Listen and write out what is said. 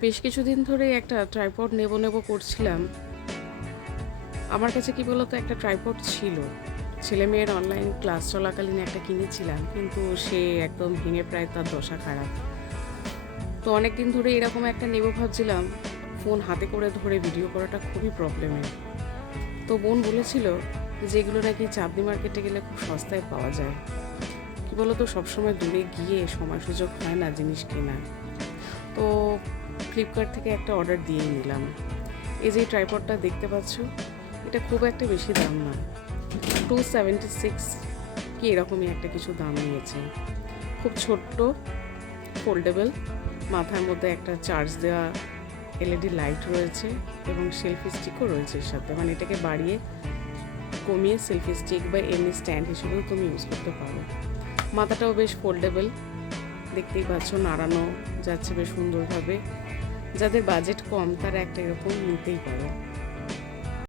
বেশ কিছুদিন ধরে একটা ট্রাইপড নেব নেব করছিলাম। আমার কাছে কি বলতো, একটা ট্রাইপড ছিল, ছেলে মেয়ের অনলাইন ক্লাস চলাকালীন একটা কিনেছিলাম, কিন্তু সে একদম ভেঙে প্রায় তার দশা খারাপ। তো অনেক দিন ধরে এরকম একটা নেব ভাবছিলাম। ফোন হাতে করে ধরে ভিডিও করাটা খুবই প্রবলেমের। তো বোন বলেছিল যেগুলো নাকি চাঁদনি মার্কেটে গেলে খুব সস্তায় পাওয়া যায়। কি বলতো, সবসময় দূরে গিয়ে সময় সুযোগ হয় না জিনিস কেনার। তো ফ্লিপকার্ট থেকে একটা অর্ডার দিয়ে নিলাম। এই যে ট্রাইপডটা দেখতে পাচ্ছ, এটা খুব একটা বেশি দাম না, 276 কি এরকমই একটা কিছু দাম নিয়েছে। খুব ছোট্ট, ফোল্ডেবল, মাথার মধ্যে একটা চার্জ দেওয়া এলইডি লাইট রয়েছে এবং সেলফি স্টিকও রয়েছে এর সাথে। মানে এটাকে বাড়িয়ে কমিয়ে সেলফি স্টিক বা এমনি স্ট্যান্ড হিসেবেও তুমি ইউজ করতে পারো। মাথাটাও বেশ ফোল্ডেবল, দেখতেই পাচ্ছ, নাড়ানো যাচ্ছে বেশ সুন্দরভাবে। যাদের বাজেট কম তারা একটা এরকম নিতেই পারো।